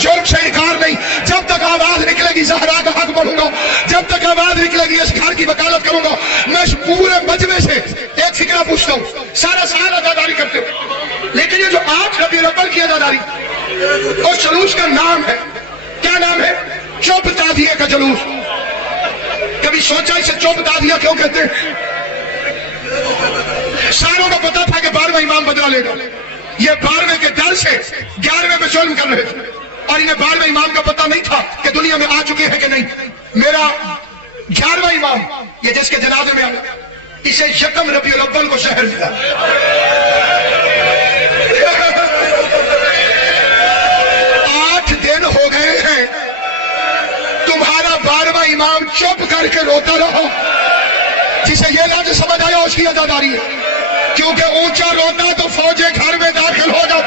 جرم سے انکار نہیں. جب تک آواز نکلے گی زہرا کا حق بڑھوں گا, جب تک آواز نکلے گی اس گھر کی وکالت کروں گا. میں اس پورے مجمع سے ایک فکرہ پوچھتا ہوں, سارا سال اداداری کرتے ہو, لیکن یہ جو 8 ربیع الاول کی اداداری اس جلوس کا نام ہے, کیا نام ہے؟ چپ تعزیے کا جلوس. کبھی سوچا اسے چپ تعزیہ کیوں کہتے ہیں؟ ساروں کو پتا تھا کہ 12واں امام بدلہ لے گا. یہ 12ویں کے ڈر سے 11ویں پہ ظلم کر رہے تھے, اور انہیں 12ویں امام کا پتا نہیں تھا کہ دنیا میں آ چکے ہیں کہ نہیں. میرا 11واں امام, یہ جس کے جنازے میں آیا, اسے 1 ربیع الاول کو شہر ملا. 8 دن ہو گئے ہیں تمہارا 12واں امام چپ کر کے روتا رہا. جسے یہ لفظ سمجھ آیا اس کی اداداری ہے, کیونکہ اونچا روتا تو فوجیں گھر میں داخل ہوگا.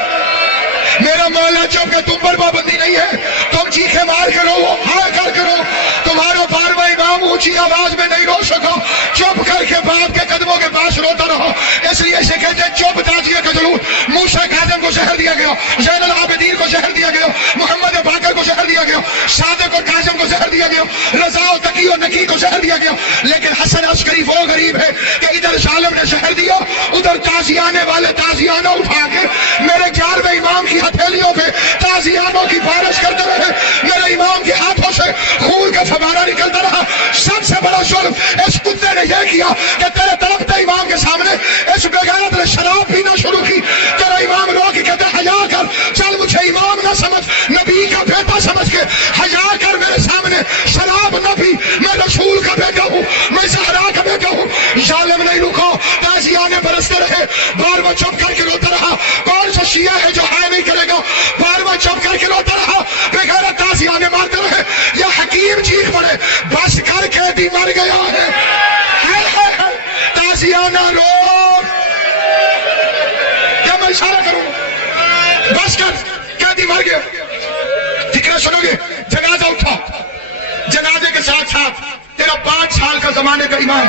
میرا مولا چپ کہ تم پر پابندی نہیں ہے, تم چیخے مار کے رو, ہاں کر کے رو. تمہارا 12واں امام اونچی آواز میں نہیں رو سکا, چپ کر کے باپ کے قدموں کے پاس روتا رہا. اس لیے اسے کہتے ہیں چپ تعزیہ کا جلوس. موسیٰ کاظم کو زہر دیا گیا, زین العابدین کو زہر دیا گیا, محمد باقر کو زہر دیا گیا, صادق اور کاظم کو زہر دیا گیا, رضا و تقی اور نقی کو زہر دیا گیا. لیکن حسن عسکری وہ غریب ہے کہ ادھر ظالم نے زہر دیا, ادھر تعزیانے والے تعزیانہ اٹھا کے میرے 11ویں امام کی ہتھیلیوں پہ تعزیانوں کی بارش کرتے رہے. میرے امام کے ہاتھوں سے خون کا فوارہ نکلتا رہا. سب سے بڑا ظلم اس کتے نے یہ کیا کہ تیرے تڑپتے امام کے سامنے اس بےغیرت نے شراب پینا شروع کی. تیرا امام رو کے کہتے حیا کر, چل مجھے امام نہ سمجھ, نبی کا بیٹا سمجھ کے حیا کر, میرے سامنے شراب نہ پی. میں رسول کا بیٹا ہوں, میں زہرا کا بیٹا ہوں. ظالم نہیں رکا, تعزیانے برستے رہے. 12واں چپ کر کے روتا رہا. کون سا شیعہ ہے جو ہائے نہیں کرے گا؟ 12واں چپ کر کے روتا رہا. بےغیرت تعزیانے مارتے رہے. یا حکیم چیخ پڑے, بس کر قیدی مر گیا ہے. تعزیانہ رو, کیا میں اشارہ کروں؟ بس کر, قیدی مر گیا. فکر سنو گے, جنازہ اٹھا, جنازے کے ساتھ ساتھ تیرا 5 سال کا زمانے کا امام